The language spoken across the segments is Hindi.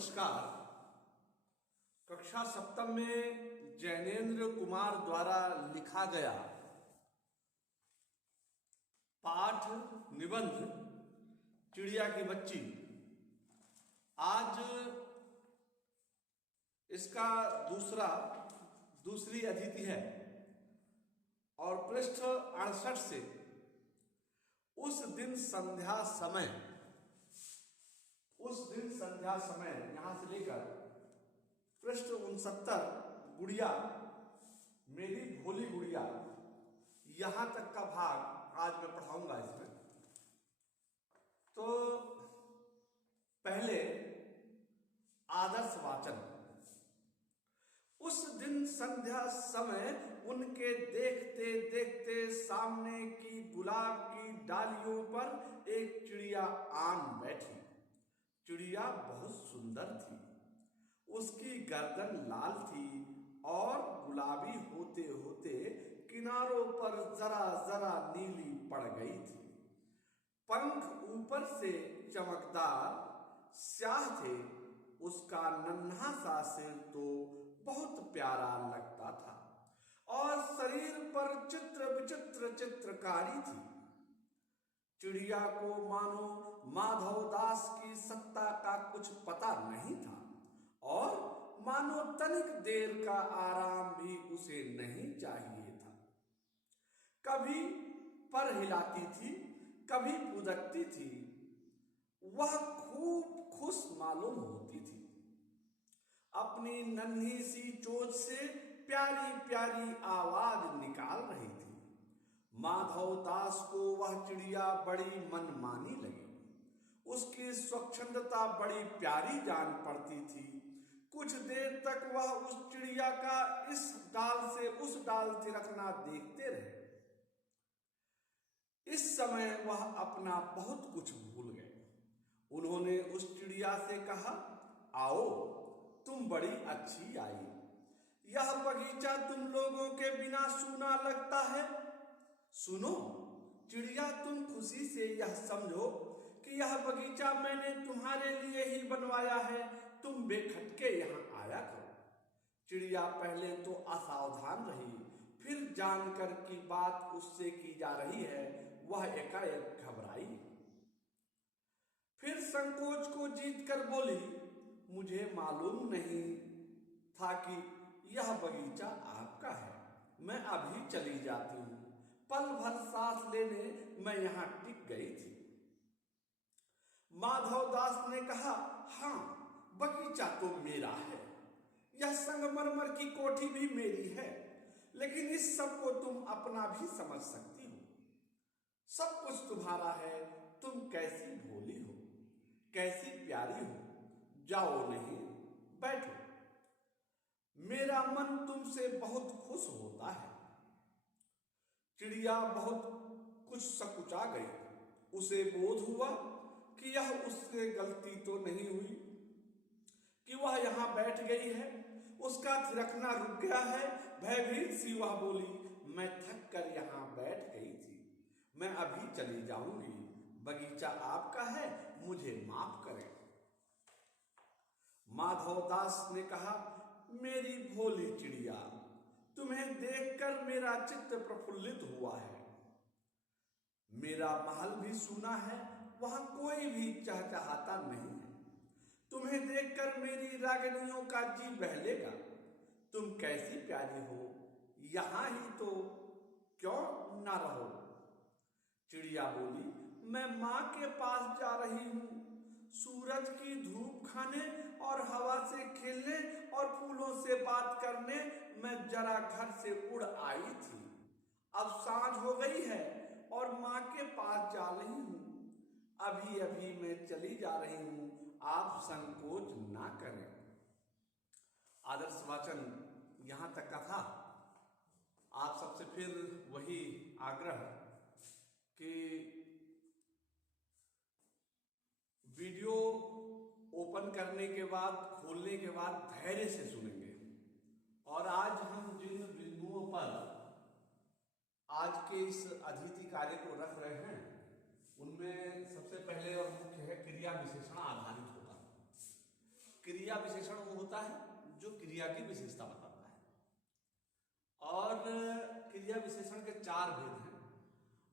नमस्कार। कक्षा सप्तम में जैनेन्द्र कुमार द्वारा लिखा गया पाठ निबंध चिड़िया की बच्ची, आज इसका दूसरी अतिथि है और पृष्ठ 68 से उस दिन संध्या समय यहां से लेकर पृष्ठ 69 गुड़िया मेरी भोली गुड़िया, यहां तक का भाग आज मैं पढ़ाऊंगा। इसमें तो पहले आदर्श वाचन। उस दिन संध्या समय उनके देखते देखते सामने की गुलाब की डालियों पर एक चिड़िया आन बैठी। चिड़िया बहुत सुंदर थी, उसकी गर्दन लाल थी और गुलाबी होते होते किनारों पर जरा जरा नीली पड़ गई थी। पंख ऊपर से चमकदार स्याह थे, उसका नन्हा सा सिर तो बहुत प्यारा लगता था और शरीर पर चित्र विचित्र चित्रकारी थी। चिड़िया को मानो माधव दास की सत्ता का कुछ पता नहीं था और मानो तनिक देर का आराम भी उसे नहीं चाहिए था। कभी पर हिलाती थी, कभी फुदकती थी। वह खूब खुश मालूम होती थी। अपनी नन्ही सी चोंच से प्यारी प्यारी आवाज निकाल रही थी। माधव दास को वह चिड़िया बड़ी मनमानी लगी। उसकी स्वच्छंदता बड़ी प्यारी जान पड़ती थी। कुछ देर तक वह उस चिड़िया का इस डाल से उस डाल थिरकना देखते रहे। इस समय वह अपना बहुत कुछ भूल गए। उन्होंने उस चिड़िया से कहा, आओ, तुम बड़ी अच्छी आई। यह बगीचा तुम लोगों के बिना सूना लगता है। सुनो चिड़िया, तुम खुशी से यह समझो कि यह बगीचा मैंने तुम्हारे लिए ही बनवाया है। तुम बेखटके यहाँ आया करो। चिड़िया पहले तो असावधान रही, फिर जानकर कि बात उससे की जा रही है वह एकाएक घबराई। फिर संकोच को जीत कर बोली, मुझे मालूम नहीं था कि यह बगीचा आपका है। मैं अभी चली जाती हूँ। पल भर सांस लेने मैं यहां टिक गई थी। माधव दास ने कहा, हाँ, बगीचा तो मेरा है। यह संगमरमर की कोठी भी मेरी है, लेकिन इस सब को तुम अपना भी समझ सकती हो। सब कुछ तुम्हारा है। तुम कैसी भोली हो, कैसी प्यारी हो। जाओ नहीं, बैठो। मेरा मन तुमसे बहुत खुश होता है। चिड़िया बहुत कुछ सकुचा गई। उसे बोध हुआ कि यह उससे गलती तो नहीं हुई कि वह यहां बैठ गई है। उसका थिरकना रुक गया है। भयभीत सी वह बोली, मैं थक कर यहां बैठ गई थी। मैं अभी चली जाऊंगी। बगीचा आपका है, मुझे माफ करें। माधव दास ने कहा, मेरी भोली चिड़िया, तुम्हें देखकर मेरा चित्त प्रफुल्लित हुआ है। मेरा महल भी सूना है, वहां कोई भी चहचहाता नहीं है। तुम्हें देखकर मेरी रागिनियों का जी बहलेगा। तुम कैसी प्यारी हो, यहां ही तो क्यों ना रहो। चिड़िया बोली, मैं मां के पास जा रही हूं, सूरज की धूप खाने और हवा से खेलने और फूलों से बात करने। मैं जरा घर से उड़ आई थी। अब सांझ हो गई है और मां के पास जा रही हूं। अभी अभी मैं चली जा रही हूं, आप संकोच ना करें। आदर्श वाचन यहां तक का था। आप सबसे फिर वही आग्रह कि वीडियो ओपन करने के बाद, खोलने के बाद धैर्य से सुनेंगे। और आज हम जिन बिंदुओं पर आज के इस अतिथि कार्य को रख रहे हैं, उनमें सबसे पहले और मुख्य है क्रिया विशेषण आधारित होगा। क्रिया विशेषण वो होता है जो क्रिया की विशेषता बताता है। और क्रिया विशेषण के 4 भेद हैं।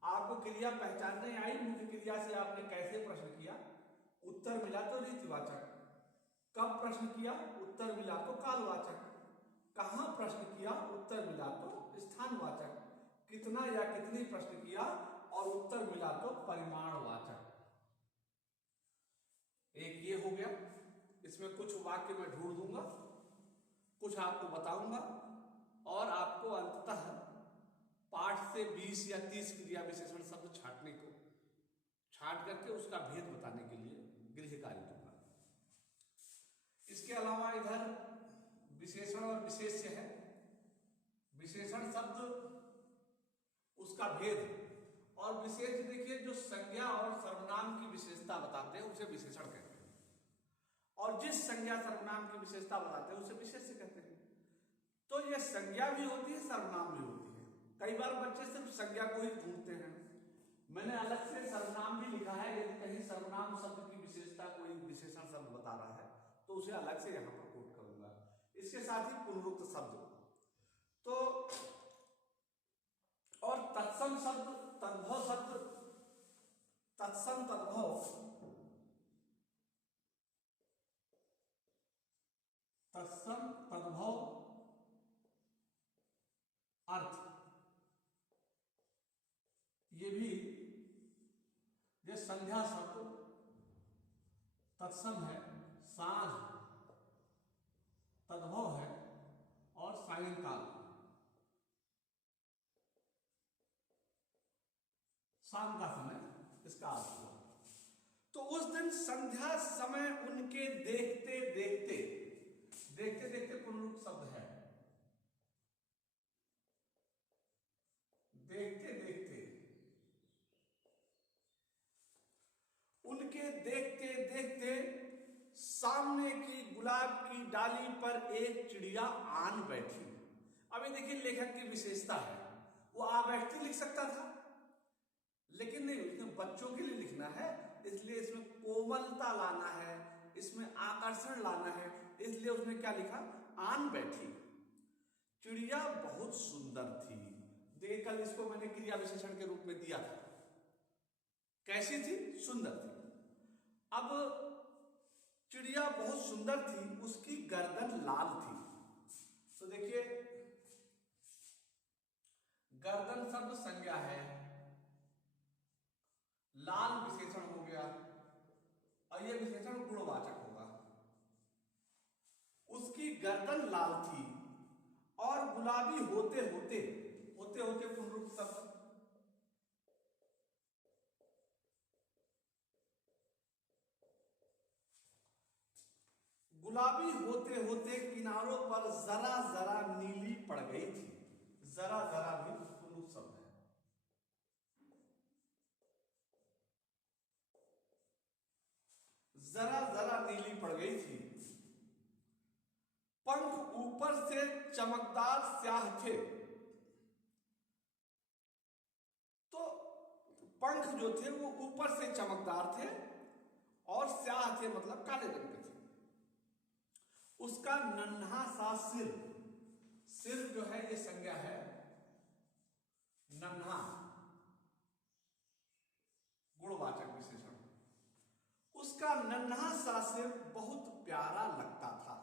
आपको क्रिया पहचानने आई, मुख्य क्रिया से आपने कैसे प्रश्न किया, उत्तर मिला तो रीतिवाचक, कब प्रश्न किया, उत्तर मिला तो कालवाचक, कहां प्रश्न किया, उत्तर मिला तो स्थानवाचक, कितना या कितनी प्रश्न किया और उत्तर मिला तो परिमाणवाचक। एक ये हो गया। इसमें कुछ वाक्य मैं ढूंढ दूंगा, कुछ आपको बताऊंगा और आपको अंततः पाठ से 20 या 30 क्रिया विशेषण शब्द छांट करके उसका भेद बताने के लिए गृह कार्य दूंगा। इसके अलावा इधर विशेषण और विशेष्य है। विशेषण शब्द उसका भेद, और विशेष देखिए जो संज्ञा और सर्वनाम की विशेषता बताते हैं उसे विशेषण कहते हैं, और जिस संज्ञा सर्वनाम की विशेषता बताते हैं उसे विशेष्य कहते हैं। तो यह संज्ञा भी होती है, सर्वनाम भी होती है। कई बार बच्चे सिर्फ संज्ञा को ही ढूंढते हैं। मैंने अलग से सर्वनाम भी लिखा है, यदि कहीं सर्वनाम शब्द की विशेषता कोई विशेषण शब्द बता रहा है तो उसे अलग से यहां पर कोट करूंगा। इसके साथ ही पुनरुक्त शब्द तो, और तत्सम शब्द, तद्भव शब्द, तत्सम तद्भव, तत्सम तद्भव अर्थ, ये भी ये संध्या शब्द तत्सम है, सांझ तद्भव है और सायंकाल शाम का समय इसका अर्थ हुआ। तो उस दिन संध्या समय उनके देखते देखते, देखते देखते पुनरुक्त शब्द है, देखते देखते, उनके देखते देखते सामने की गुलाब की डाली पर एक चिड़िया आन बैठी। अभी देखिए लेखक की विशेषता है, वो आ बैठती लिख सकता था, लेकिन नहीं, उसने बच्चों के लिए लिखना है, इसलिए इसमें कोमलता लाना है, इसमें आकर्षण लाना है, इसलिए उसने क्या लिखा, आन बैठी। चिड़िया बहुत सुंदर थी। देखिए कल इसको मैंने क्रिया विशेषण के रूप में दिया था। कैसी थी? सुंदर थी। अब चिड़िया बहुत सुंदर थी, उसकी गर्दन लाल थी। तो देखिए गर्दन शब्द संज्ञा है, लाल विशेषण हो गया और यह विशेषण गुणवाचक होगा। उसकी गर्दन लाल थी और गुलाबी होते होते, होते होते पुनरुक्त शब्द, गुलाबी होते होते किनारों पर जरा जरा नीली पड़ गई थी। जरा जरा भी पुनरुक्त शब्द है। जरा जरा नीली पड़ गई थी। पंख ऊपर से चमकदार स्याह थे। तो पंख जो थे वो ऊपर से चमकदार थे और स्याह थे मतलब काले रंग के थे। उसका नन्हा सा सिर, सिर जो है ये संज्ञा है, नन्हा गुणवाचक विशेषण। उसका नन्हा सा सिर बहुत प्यारा लगता था।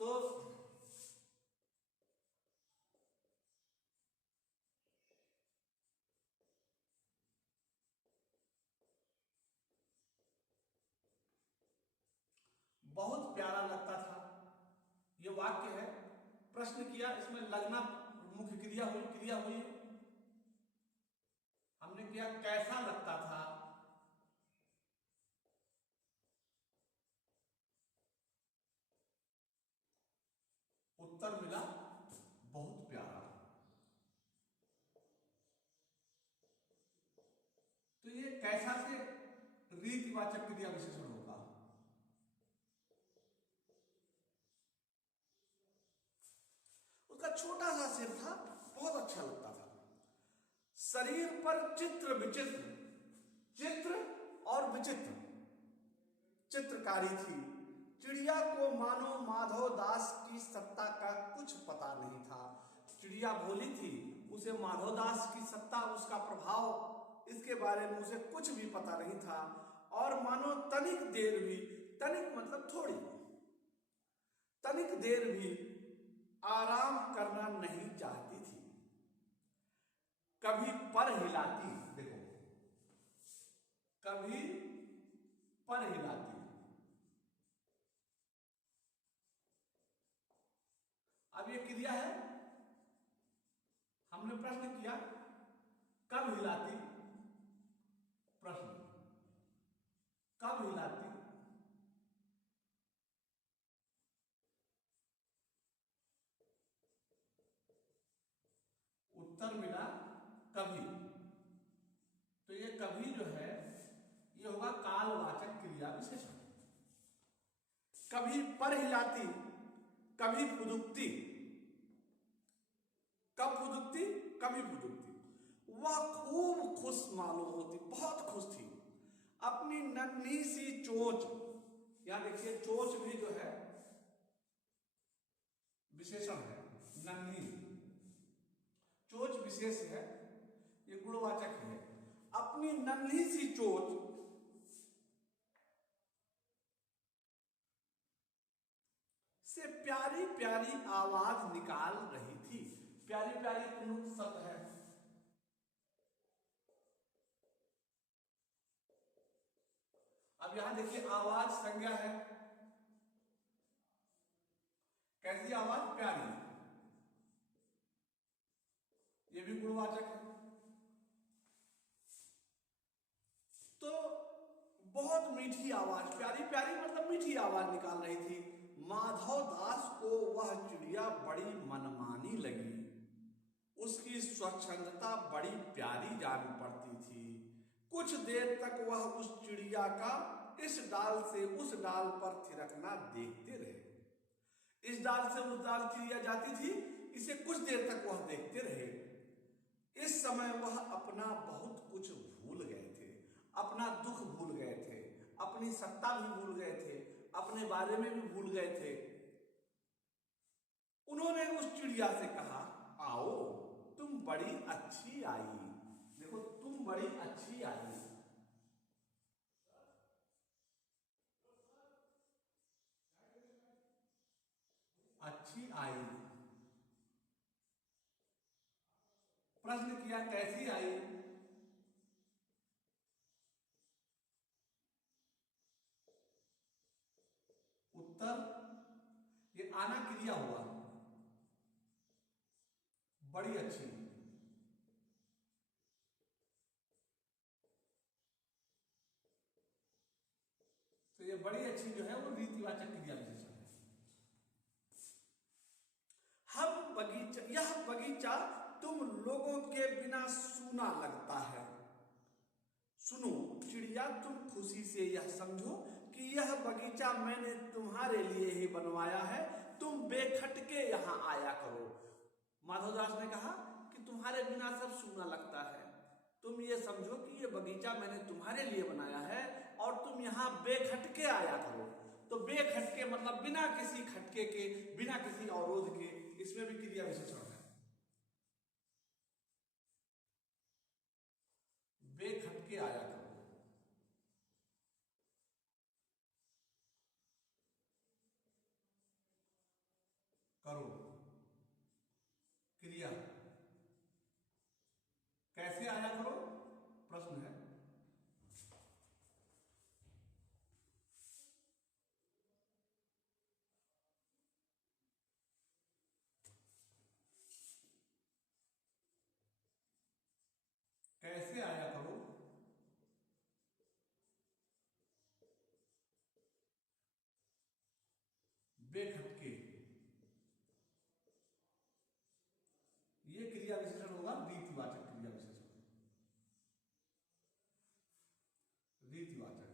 तो बहुत प्यारा लगता था, ये वाक्य है। प्रश्न किया, इसमें लगना मुख्य क्रिया हुई, क्रिया हुई। हमने किया कैसा लगता था, उत्तर मिला बहुत प्यारा। तो ये कैसा से रीतिवाचक क्रिया विशेषण होगा। उसका छोटा सा सिर था, बहुत अच्छा लगता था। शरीर पर चित्र विचित्र, चित्र और विचित्र चित्रकारी थी। चिड़िया को मानो माधव दास की सत्ता का कुछ पता नहीं था। चिड़िया भोली थी, उसे माधव दास की सत्ता, उसका प्रभाव, इसके बारे में उसे कुछ भी पता नहीं था। और मानो तनिक देर भी, तनिक मतलब थोड़ी, तनिक देर भी आराम करना नहीं चाहती थी। कभी पर हिलाती, देखो, कभी पर हिलाती, अब ये क्रिया है, हमने प्रश्न किया कब हिलाती, प्रश्न कब हिलाती, उत्तर मिला कभी। तो ये कभी जो है ये होगा कालवाचक क्रिया विशेषण। कभी पर हिलाती, कभी फुदुकती, कब फुदुकती, कभी फुदुकती। वह खूब खुश मालूम होती, बहुत खुश थी। अपनी नन्ही सी चोंच, यहां देखिए चोंच भी जो है विशेषण है, नन्ही, चोंच विशेष है, ये गुणवाचक है। अपनी नन्ही सी चोंच से प्यारी प्यारी आवाज निकाल रही थी। प्यारी प्यारी पुनः शब्द है, अब यहां देखिए आवाज संज्ञा है, कैसी आवाज, प्यारी, ये भी गुणवाचक है। तो बहुत मीठी आवाज, प्यारी प्यारी मतलब मीठी आवाज निकाल रही थी। माधव दास को वह चिड़िया बड़ी मनमानी लगी। उसकी स्वच्छंदता बड़ी प्यारी जान पड़ती थी। कुछ देर तक वह उस चिड़िया का इस डाल से उस डाल पर थिरकना देखते रहे। इस डाल से उस डाल चिड़िया जाती थी, इसे कुछ देर तक वह देखते रहे। इस समय वह अपना बहुत कुछ भूल गए थे, अपना दुख भूल गए थे, अपनी सत्ता भी भूल गए थे, अपने बारे में भी भूल गए थे। उन्होंने उस चिड़िया से कहा, आओ तुम बड़ी अच्छी आई, देखो तुम बड़ी अच्छी आई, अच्छी आई। प्रश्न किया कैसी आई, उत्तर ये आना क्रिया हुआ, बड़ी अच्छी। तो ये बड़ी अच्छी जो है वो रीतिवाचक क्रिया विशेषण है। यह बगीचा तुम लोगों के बिना सूना लगता है। सुनो चिड़िया, तुम खुशी से यह समझो कि यह बगीचा मैंने तुम्हारे लिए ही बनवाया है। तुम बेखटके यहाँ आया करो। माधवदास ने कहा कि तुम्हारे बिना सब सूना लगता है, तुम ये समझो कि ये बगीचा मैंने तुम्हारे लिए बनाया है और तुम यहाँ बेखटके आया करो। तो बेखटके मतलब बिना किसी खटके के, बिना किसी अवरोध के, इसमें भी क्रिया विशेषण है। बेखटके आया करो, करो क्रिया, कैसे आया करो, प्रश्न है। कैसे आया करो, बेखटके, ये क्रिया विशेषण होगा रीतिवाचक क्रिया विशेषण, रीतिवाचक।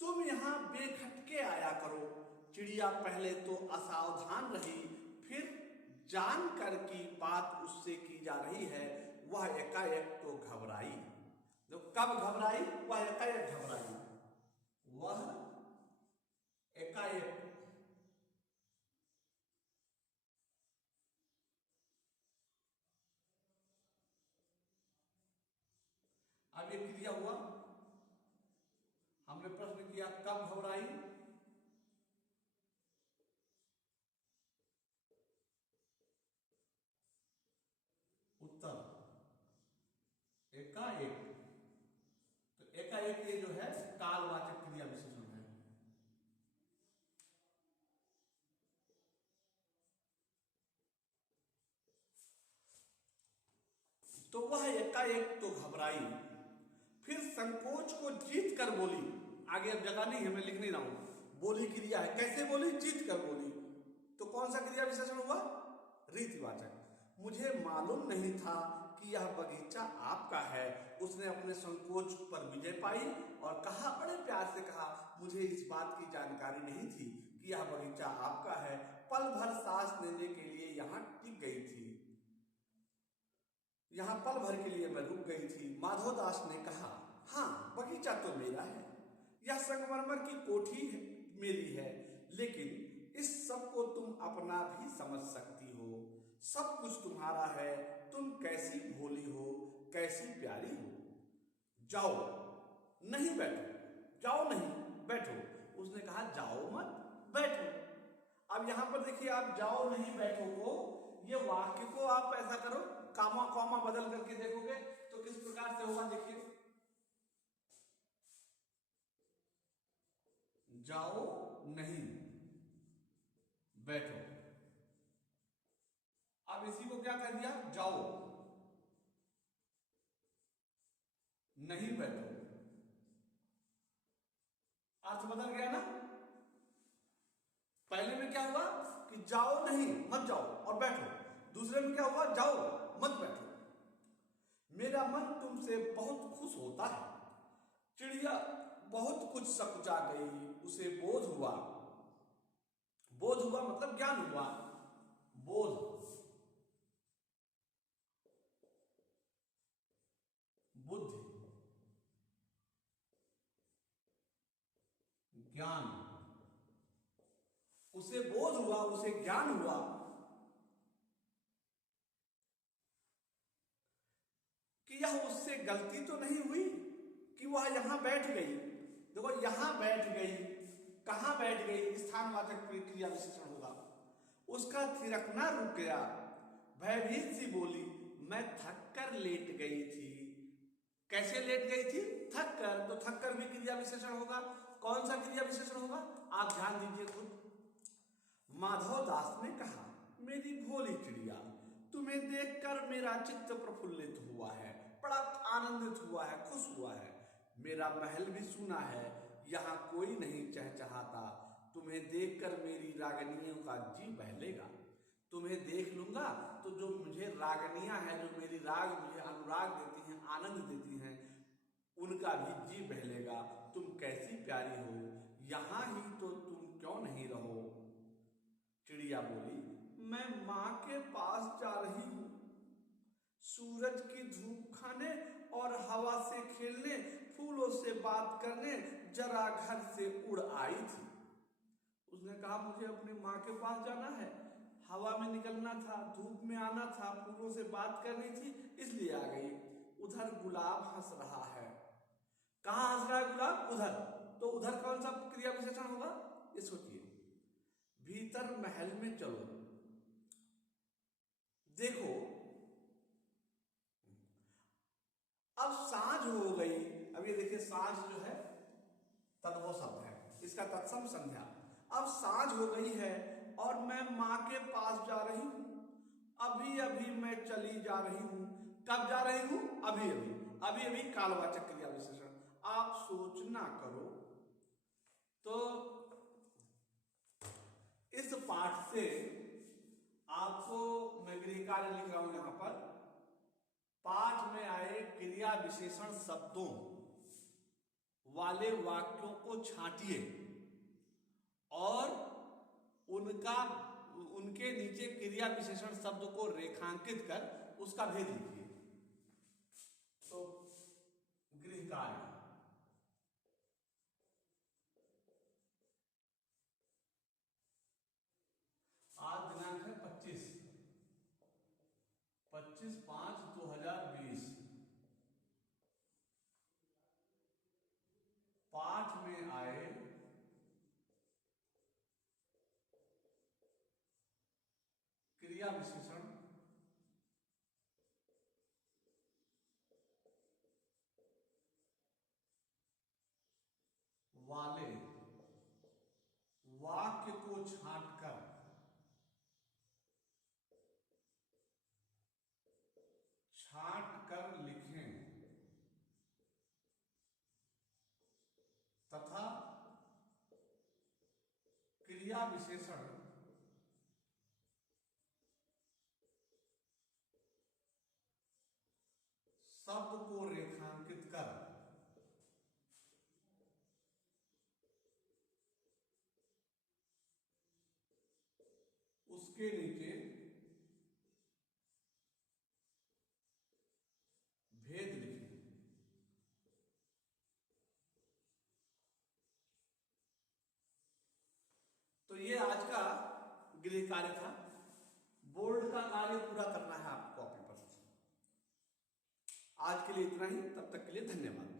तुम यहां बेखटके आया करो। चिड़िया पहले तो असावधान रही, फिर जानकर की बात उससे की जा रही है, वह एकाएक तो घबराई। जो कब घबराई, वह एकाएक घबराई, वह एकाएक। अब ये क्रिया हुआ, हमने प्रश्न किया कब घबराई, उत्तर एकाएक। तो एकाएक ये जो है कालवाचक क्रिया विशेषण है। तो वह एकाएक तो घबराई, फिर संकोच को जीत कर बोली। आगे अब जगह नहीं है, मैं लिख नहीं रहा हूं, बोली क्रिया है, कैसे बोली, जीत कर बोली। तो कौन सा क्रिया विशेषण हुआ, रीतिवाचक। मुझे मालूम नहीं था कि यह बगीचा आपका है। उसने अपने संकोच पर विजय पाई और कहा, बड़े प्यार से कहा, मुझे इस बात की जानकारी नहीं थी कि यह बगीचा आपका है। पल भर सांस लेने के लिए यहाँ टिक गई थी, यहाँ पल भर के लिए मैं रुक गई थी। माधवदास ने कहा, हाँ बगीचा तो मेरा है, यह संगमरमर की कोठी है, मेरी है, लेकिन इस सब को तुम अपना भी समझ सकती हो। सब कुछ तुम्हारा है, तुम कैसी भोली हो, कैसी प्यारी हो। जाओ नहीं बैठो, जाओ नहीं बैठो। उसने कहा जाओ मत बैठो। अब यहां पर देखिए, आप जाओ नहीं बैठो को, ये वाक्य को आप ऐसा करो, कामा कॉमा बदल करके देखोगे तो किस प्रकार से होगा, देखिए, जाओ नहीं बैठो। अब इसी को क्या कर दिया, जाओ नहीं बैठो, अर्थ बदल गया ना। पहले में क्या हुआ कि जाओ नहीं, मत जाओ और बैठो। दूसरे में क्या हुआ, जाओ मत बैठो। मेरा मन तुमसे बहुत खुश होता है। चिड़िया बहुत कुछ सकुचा गई, उसे बोध हुआ। बोध हुआ मतलब ज्ञान हुआ, बोध, बुद्धि, ज्ञान। उसे बोध हुआ, उसे ज्ञान हुआ कि यह उससे गलती तो नहीं हुई कि वह यहां बैठ गई। देखो यहां बैठ गई, कहां बैठ गई, स्थानवाचक क्रिया विशेषण होगा। उसका थिरकना रुक गया, भयभीत सी बोली, मैं थक कर लेट गई थी। कैसे लेट गई थी, थक कर। तो थक कर भी क्रिया विशेषण होगा। कौन सा क्रिया विशेषण होगा, आप ध्यान दीजिए खुद। माधवदास ने कहा, मेरी भोली चिड़िया, तुम्हें देखकर मेरा चित्त प्रफुल्लित हुआ है, बड़ा आनंदित हुआ है, खुश हुआ है। मेरा महल भी सुना है, यहाँ कोई नहीं चहचहाता। तुम्हें देखकर मेरी रागनियों का जी बहलेगा। तुम्हें देख लूंगा तो जो मुझे रागनियां हैं, जो मेरी राग मुझे अनुराग देती हैं, आनंद देती हैं, उनका भी जी बहलेगा। तुम कैसी प्यारी हो, यहाँ ही तो तुम क्यों नहीं रहो। चिड़िया बोली, मैं माँ के पास जा रही हूं, सूरज की धूप खाने और हवा से खेलने, फूलों से बात करने जरा घर से उड़ आई थी। उसने कहा, मुझे अपनी माँ के पास जाना है, हवा में निकलना था, धूप में आना था, फूलों से बात करनी थी, इसलिए आ गई। उधर गुलाब हंस रहा है। कहाँ हंस रहा है गुलाब, उधर। तो उधर कौन सा क्रिया विशेषण होगा, ये सोचिए। भीतर महल में चलो, देखो अब सांझ हो गई। अब ये देखिए, सांझ जो है तद्भव शब्द है, इसका तत्सम संध्या। अब सांझ हो गई है और मैं माँ के पास जा रही हूं। अभी अभी मैं चली जा रही हूं। कब जा रही हूं, अभी अभी। अभी अभी कालवाचक क्रिया विशेषण। आप सोचना करो। तो इस पाठ से आपको मैं गृह कार्य लिख रहा हूं यहां पर, पाठ में आए क्रिया विशेषण शब्दों वाले वाक्यों को छांटिए और उनके नीचे क्रिया विशेषण शब्द को रेखांकित कर उसका भेद लिखिए। तो गृह कार्य। आज दिनांक है 25/5/2020। पाठ में आए क्रिया विशेषण वाले वाक्य को छांट कर लिखें तथा क्रिया विशेषण शब्द को रेखांकित कर उसके नीचे भेद लिखें। तो ये आज का गृह कार्य था। बोर्ड का कार्य पूरा करना है आपको कॉपी पर। आज के लिए इतना ही, तब तक के लिए धन्यवाद।